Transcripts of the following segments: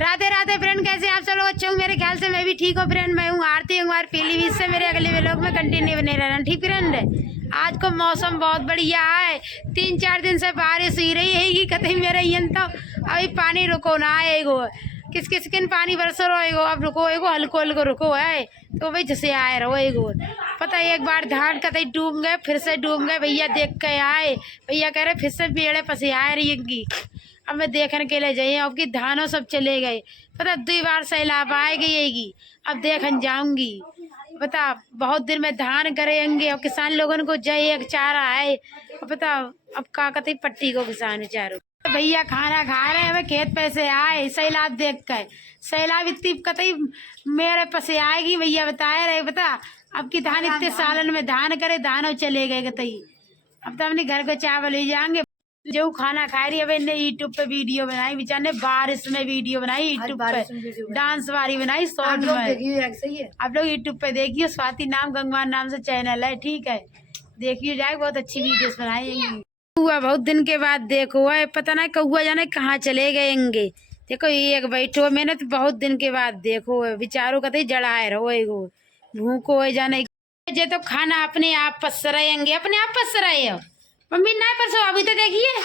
Radhe Radhe friend, कैसे आप सब लोग? अच्छे हूँ, मेरे ख्याल से मैं भी ठीक हूँ फ्रेंड। मैं हूँ आरती अंगवार पीलीभीत से। मेरे अगले व्लॉग में कंटिन्यू बने रहना, ठीक फ्रेंड। आज को मौसम बहुत बढ़िया है, 3-4 दिन से बारिश हुई रही है कतई मेरे यन तो अभी पानी रुको ना आएगो। किस किस किन पानी बरसो रहेगो, अब रुको एगो हल्को हल्को रुको है तो भाई जैसे आए रहो एगो। पता है एक बार धान कतई डूब गए, फिर से डूब गए। भैया देख के आए, भैया कह रहे फिर से पेड़े पसे आए रही। अब मैं देखने के लिए जाइए, अब की धानों सब चले गए। पता 2 बार सैलाब आएगी, अब देखने जाऊंगी। पता बहुत दिन में धान करेंगे और किसान लोगों को जय एक चारा है। पता अब का कतई पट्टी को किसान चारों। भैया खाना खा रहे हैं, खेत पे से आए सैलाब देख कर। सैलाब इतनी कतई मेरे पसे आएगी, भैया बताए रहे। बता अब की धान इतने सालन में धान करे, धानों चले गए कतई। अब तो अपने घर को चावल ले जाएंगे। जो खाना खा रही है ने यूट्यूब पे वीडियो बनाई, बेचारे ने बारिश में वीडियो बनाई, यूट्यूब पे डांस वाली बनाई शॉर्ट में। आप लोग यूट्यूब पे देखिए, स्वाति नाम गंगवार नाम से चैनल है, ठीक है, देखिए जाए, बहुत अच्छी वीडियोस बनाएंगे। कौआ बहुत दिन के बाद देखो है, पता नहीं कौआ जाने कहाँ चले गएंगे। देखो ये एक बैठो, मैंने तो बहुत दिन के बाद देखो है, बेचारों का तो जड़ाए रहो भूखो है जाने। जे तो खाना अपने आप पस रहेंगे, अपने आप पस रहे हो। मम्मी ना परसो, अभी तो देखिए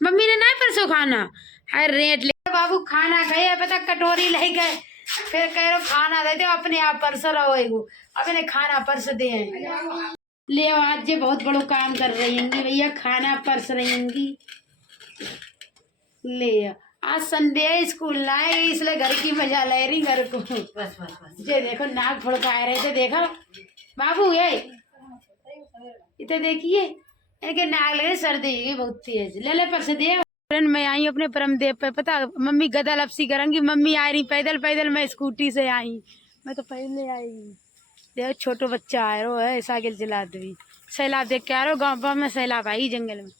मम्मी ने ना परसो खाना है रेट ले। बाबू खाना खाए, पता कटोरी ले गए, फिर कह रहे खाना दे दो, अपने आप परस रहो। अब इन्हें खाना परस दे ले। आज ये बहुत बड़ो काम कर रही होंगी भैया, खाना परस रही होंगी। ले आज संडे है, स्कूल लाए इसलिए घर की मजा ले रही घर को। बस ये देखो नाक फड़काए रहे थे, देखो बाबू ये इतने देखिए इनके नाक लगे, सर्दी बहुत तेज। ले परस दे। फ्रेंड मैं आई अपने परमदेव पे, पता मम्मी गदा लपसी करेंगी। मम्मी आ रही पैदल पैदल, मैं स्कूटी से आई, मैं तो पहले आई। देखो छोटो बच्चा आ रहा है, साइकिल चला दे। सैलाब देख के आ रहा हो, गाँव में सैलाब आई जंगल में।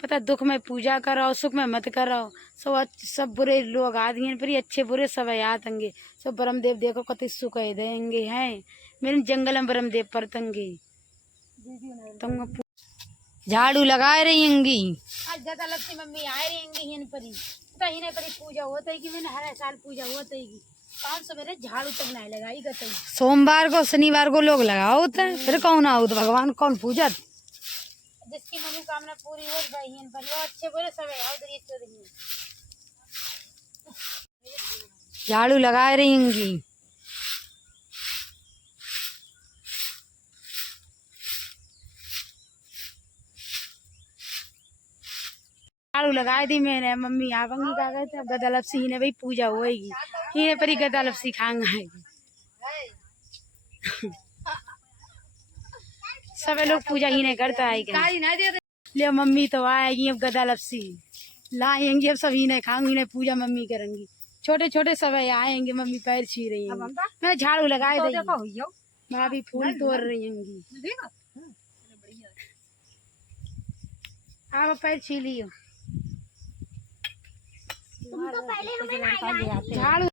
पता दुख में पूजा करो, सुख में मत करो। सब बुरे लोग आ दिए पर अच्छे बुरे सब याद होंगे। सब ब्रह्मदेव देखो कति सुख देंगे हैं मेरे जंगल में। ब्रह्मदेव पर तंगे तुम झाड़ू लगा रही होंगी। आज गदा लक्ष्मी मम्मी आ रही होंगी परी, तो हिने परी पूजा होता है कि मैंने हर साल पूजा होता है कि 500 मेरे झाड़ू तक नहीं लगाई गई। सोमवार को शनिवार को लोग लगाओ होता है, फिर कौन आओ तो भगवान कौन पूजा। जिसकी मनोकामना पूरी हो गई पर अच्छे बुरे सब झाड़ू लगा रही होंगी। झाड़ू लगाई दी मैंने, मम्मी आवेंगी का गए थे। अब गदा लपसी ही ने भाई पूजा होएगी, ही पर गदा लपसी खाएंगे। सब लोग पूजा ही नहीं करता है। ले मम्मी तो आएगी, अब गदा लपसी लाएंगी, अब सभी ने खाऊंगी, ने पूजा मम्मी करेंगी। छोटे छोटे सब आएंगे, मम्मी पैर छी रही है। मैं झाड़ू लगाए दी, भाभी फूल तोड़ रही होंगी। आप पैर छी लियो झाड़ू।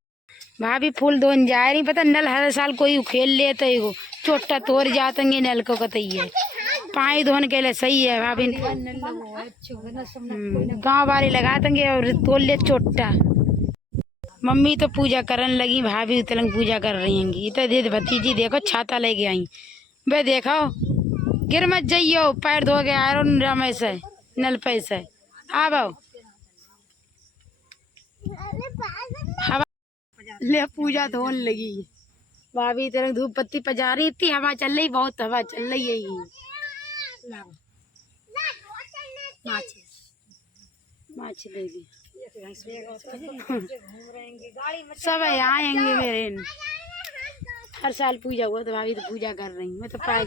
भाभी फूल धोन जा रही, पता नल हर साल कोई उखेल लेते है, चोटा तोड़ जातेंगे नल को कतई है। पानी धोने के लिए सही है भाभी, गाँव वाले लगा देंगे और तोड़ ले चोटा। मम्मी तो पूजा करने लगी, भाभी उतलंग पूजा कर रही होंगी। तो दे भतीजी देखो छाता लेके आई, वे देखो गिर मत जाइयो, पैर धो के आ रहा से नल पे से आओ। हवा ले पूजा धोने लगी, भाभी तरह धूप बत्ती पजा रही थी। हवा चल रही, बहुत हवा चल रही है। माछ ले ली सब आएंगे मेरे। हर साल पूजा हुआ तो भाभी तो पूजा कर रही, मैं तो पाए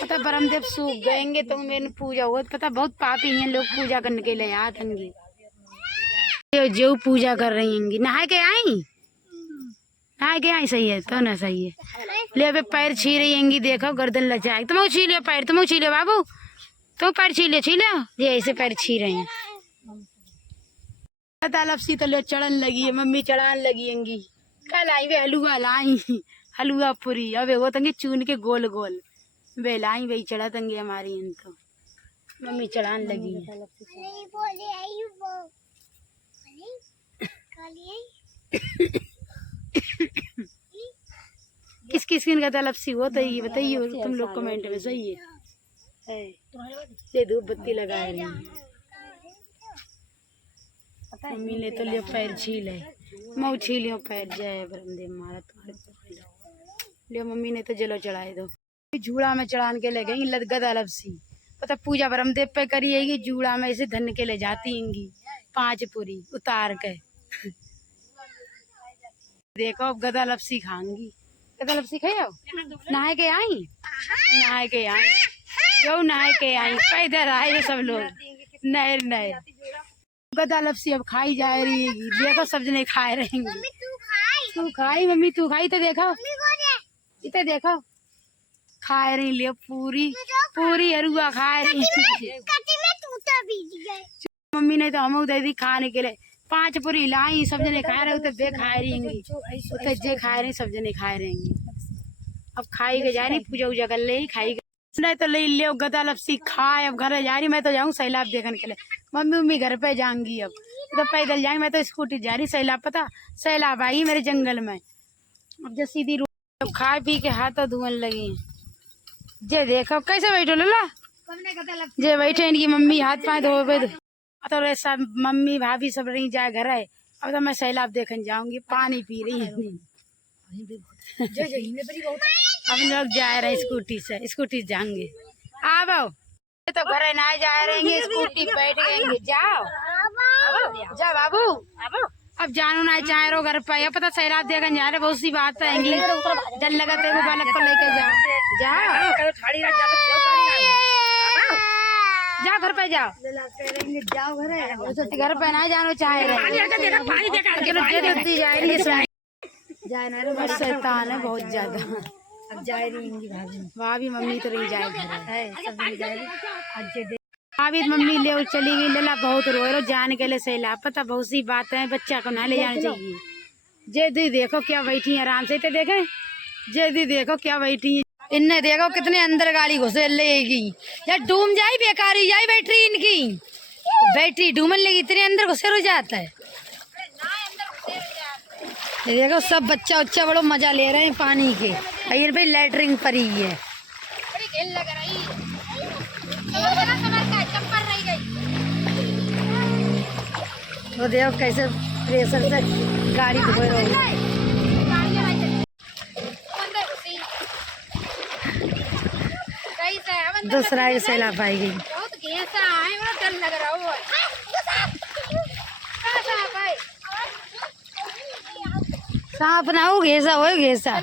पता ब्रह्मदेव सूख गएंगे तो मेरे पूजा हुआ। पता बहुत पापी हैं लोग, पूजा करने के लिए आएंगे। जो पूजा कर रही होंगी, नहा के आई, नहा के आई, सही है तो ना सही है। ले अबे पैर छी रही होंगी, देखो गर्दन लचाए। तुम छी लियो पैर, तुम छी लियो बाबू, तुम पैर छी लियो ये ऐसे पैर छी रहे हैं। पता लपसी तो ले चढ़न लगी है, मम्मी चढ़ान लगी होंगी। कल आई वे हलुआ लाई, हलुआ पूरी अब वो तंगे चून के गोल गोल वे लाई, वही चढ़ा तंगे हमारी इनको। मम्मी चढ़ान लगी है। किसकिन का तलपसी हो तो ये बताइए तुम लोग कमेंट में। सही है ये धूप बत्ती लगाए रही मम्मी ने तो लियो पैर छील है मऊ छीलियो पैर जाए बरंदे मारा तुम्हारे लियो मम्मी ने तो जलो चढ़ाए दो झूड़ा में चढ़ान के ले गई लदगद अलपसी पता पूजा बरमदेव पे करिएगी जूड़ा में ऐसे धन के ले जाती होंगी 5 पूरी उतार के देखो अब गदा लपसी खाऊंगी गदा लपसी खाओ नहाए के आई जो नहाए के आई पैदल आए जो सब लोग नए गदा लपसी अब खाई जा रही है देखो सब जने खाए रहेंगे तू खाई मम्मी तू खाई तो देखो इधर देखो खाए रही लियो पूरी हरुआ खाए रही मम्मी ने तो हम दे दी खाने के लिए 5 पूरी लाई सब जने खा रहे बे खाए रहेंगे उते जे खाए रहे सब जने खाए रहेंगे अब खाई के जा रही पूजा उजा कर ले खाई नहीं तो ले ले गदा लपसी खाए अब घर जा रही मैं तो जाऊँ सैलाब देखने के लिए मम्मी घर पे जाऊंगी अब तो पैदल जाएंगे मैं तो स्कूटी जा रही सैलाब पता सैलाब आई मेरे जंगल में अब जो सीधी रोड खा पी के हाथ धुआं लगी जे देखो कैसे बैठो लला जे बैठे इनकी मम्मी हाथ पाए धोबे तो सब मम्मी भाभी सब रही जाए घर है अब तो मैं सैलाब देखने जाऊंगी पानी पी रही है हम लोग जा रहे हैं स्कूटी जाएंगे आओ तो घर ना जा रहेंगे स्कूटी बैठ गएंगे जाओ बाबू अब जानो ना चाहे रो घर पे पता सैलाब देखने जा रहे बहुत सी बात है डर लगा तेरे बालक को लेके जाओ जाओ घर पे जाओ घर पे ना जानो चाहे रहे शैतान है बहुत ज्यादा अब जा रही भाभी मम्मी तो रही जाए घर है सब जा रही भाभी मम्मी ले चली गई लला बहुत रो जाने के लिए सैलाब पता बहुत सी बातें हैं बच्चा को ना ले जाना चाहिए जे दी देखो क्या बैठी है आराम से देखे जे दी देखो क्या बैठी है इनने देखो कितने अंदर गाड़ी घुसे लेगी यार डूम जाए बेकारी जाए बैटरी इनकी बैटरी डूमन लेगी इतने अंदर घुसे हो जाता है ये देखो सब बच्चा उच्चा बड़ो मजा ले रहे हैं पानी के अयर भाई लैटरिंग परी है तो देखो कैसे प्रेशर से गाड़ी धो रही दूसरा ही सैलाब आई गई सांप ना हो घेसा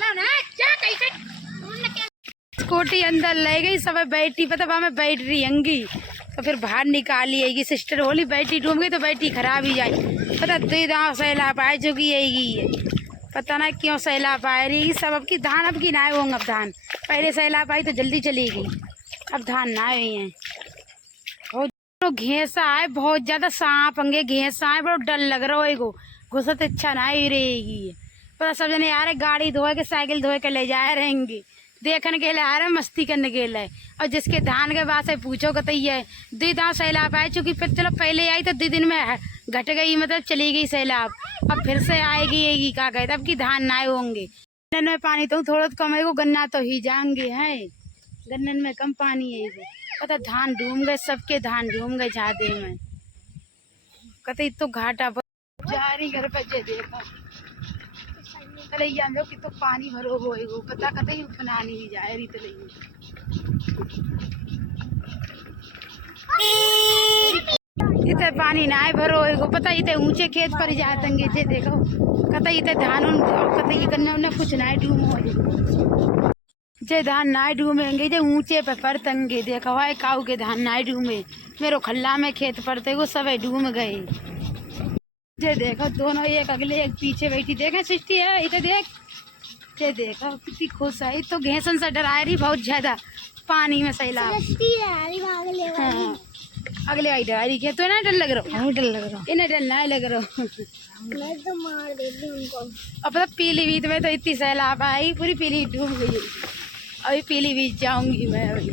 स्कूटी अंदर ले गई सब बैटरी पता वहाँ में बैटरी अंगी तो फिर बाहर निकाली आएगी सिस्टर होली बैटरी डूब गई तो बैटरी खराब ही जाए पता 2 दांव सैलाब आ चुकी है पता ना क्यों सैलाब आ रही सब अब की धान अब की ना होंगे अब धान पहले सैलाब आई तो जल्दी चलेगी अब धान ना आए हैं बहुत घेसा है बहुत ज्यादा सांप अंगे घेसा है बहुत डर लग रहा है घुसत इच्छा ना ही रहेगी पता सब जने आ रहे गाड़ी धोए के साइकिल धोए के ले जाए रहेंगे देखने के लिए आ रहे मस्ती करने के लिए और जिसके धान के बाद से पूछो कतई है 2 दांव सैलाब आए चूँकि फिर चलो पहले आई तो 2 दिन में घट गई मतलब चली गई सैलाब अब फिर से आएगी क्या कहते अब की धान ना होंगे गन्नन में पानी तो थोड़ा कम है गन्ना तो ही जाएंगे है गन्नन में कम पानी है पता धान डूब गए सबके धान डूब गए जादे में कतई तो घाटा जा रही घर पे देखो तलैया कि तो पानी भरो हो पता कतई बनानी ही जा रही तलैया इतने पानी ना भरो हो पता इतने ऊंचे खेत पर जातेंगे जे देखो कतई इतने धान कतई गन्ना उन्हें कुछ ना डूम हो जे धान ना डूमेंगे जे ऊंचे पे परतंगे देखो है काऊ के धान ना डूमे मेरो खल्ला में खेत पड़ते वो सब डूम गए जे देखो दोनों एक अगले एक पीछे बैठी देखे सृष्टि है इधर देख जे देखो कितनी खुश है तो घेसन से डरा रही बहुत ज्यादा पानी में सैलाब अगले आई डरा रही है तो ना डर लग रहा हूँ डर लग रहा इन्हें डर ना लग रहा मैं तो मार देती उनको अब तो पीलीभीत में तो इतनी सैलाब आई पूरी पीलीभीत डूब गई अभी पीलीभीत जाऊंगी मैं अभी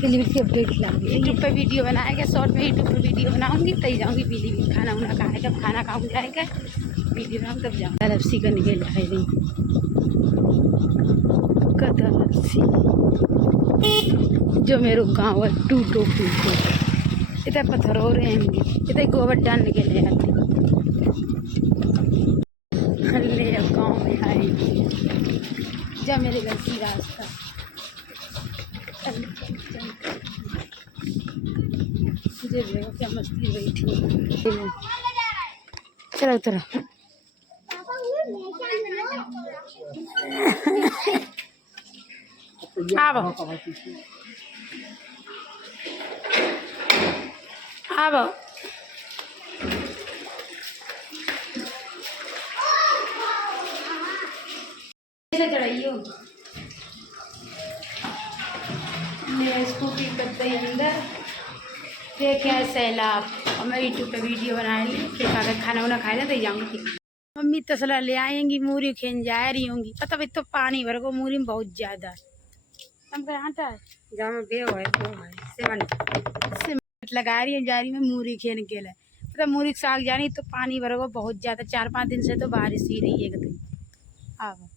पीलीभीत की अपडेट खिलाऊंगी यूट्यूब पे वीडियो बनाएगा शॉर्ट में यूट्यूब पे वीडियो बनाऊंगी तभी जाऊंगी पीलीभीत खाना उना खाने जब खाना खाऊँ जाएगा वीडियो बनाऊँ तब जाऊँगा लपसी करने के लिए कदर सी जो मेरो गाँव है टूटो फूटो इतने पत्थर हो रहे हैं इतने गोबर डालने के लिए आते हल्ले गाँव में आएंगे जब मेरे घर की रास्ता मुझे देखो क्या मस्ती बैठी चलो उतरो आओ आओ चढ़ाइयो मैं स्कूटी करते ही अंदर फिर क्या सैलाब और मैं यूट्यूब पे वीडियो बना ली फिर खाना वाना खाए तो जाऊँगी मम्मी तसला ले आएंगी मूरी खेन जा रही होंगी पता भी तो पानी भर को मूरी में बहुत ज़्यादा हम कह आटा जहाँ सीमेंट लगा रही है जा रही मैं मूरी खेन के लिए पता मूरी के साग जानी तो पानी भर को बहुत ज़्यादा 4-5 दिन से तो बारिश ही रही है कहीं अब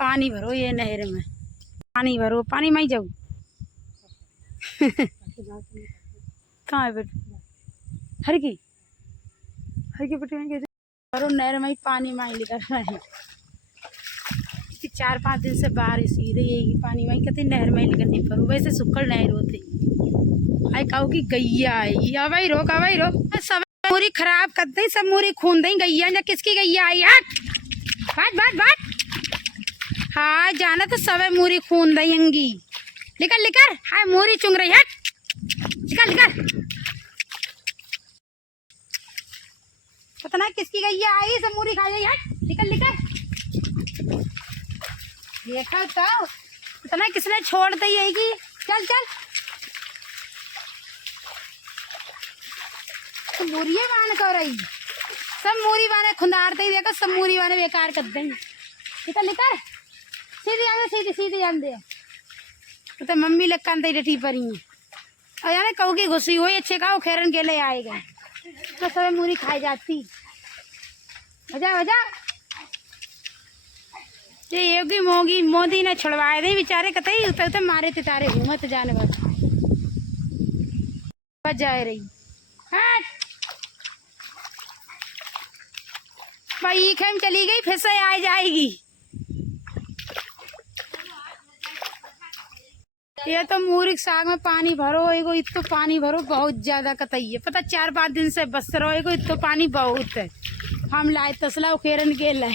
पानी भरो ये नहर में पानी भरो पानी में ही जाऊँ कहाँ है बेटा हर की बेटे भरो नहर में ही पानी में ही निकल रहा है 4-5 दिन से बारिश ही रही है पानी में कहते नहर में ही निकलनी पड़ो वैसे सुक्कड़ नहर होते आई कहू की गैया आई भाई रोक सब मूरी खराब कर दी सब मूरी खून दी गैया ना किसकी गैया आई बाट हाँ जाना तो सब मूरी खून देंगी निकल हाय मूरी चुंग रही हट निकल पता ना किसकी गैया आई सब मूरी खा गई हट निकल देखा तो पता ना किसने छोड़ दी है चल तो मूरी वान कर रही सब मूरी वाने खुंदारते ही देखो सब मूरी वाने बेकार कर देंगे निकल सीधी आंदे तो मम्मी लग कांते डटी परी और यार कहू की घुसी हुई अच्छे का खेरन के लिए आए गए तो सब मूरी खाई जाती वजह ये योगी मोगी मोदी ने छुड़वाए थे बेचारे कतई उतर मारे थे तारे घूमत जानवर जा रही भाई खेम चली गई फिर से आ जाएगी ये तो मूरी के साग में पानी भरो एगो इतो पानी भरो बहुत ज्यादा कतई है पता 4-5 दिन से बस रहो एगो इतो पानी बहुत है हम लाए तसला उखेरन के लाए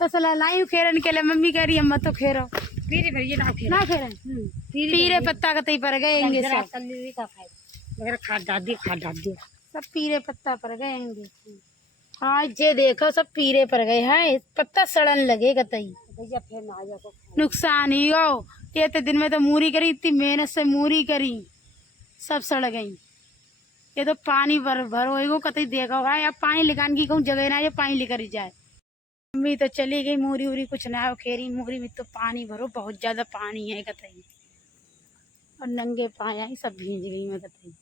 तसला लाई उखेरन के लिए मम्मी कह रही अम्मा तो खेरो ना खेरन पीरे पत्ता कतई पर गएंगे सब पीरे पत्ता पर गएंगे हाँ ये देखो सब पीरे पर गए हैं पत्ता सड़न लगे कतई नुकसान ही हो ये तो दिन में तो मूरी करी इतनी मेहनत से मूरी करी सब सड़ गई ये तो पानी भरो एगो कतई देखो भाई अब पानी लिकान की कहूँ जगह ना ये पानी लेकर जाए मम्मी तो चली गई मूरी उरी कुछ ना हो खेरी मूरी में तो पानी भरो बहुत ज्यादा पानी है कतई और नंगे पाया ही सब भींज गई मैं कतई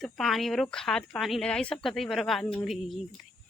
तो पानी भरो खाद पानी लगाई सब कतई बर्बाद मूरी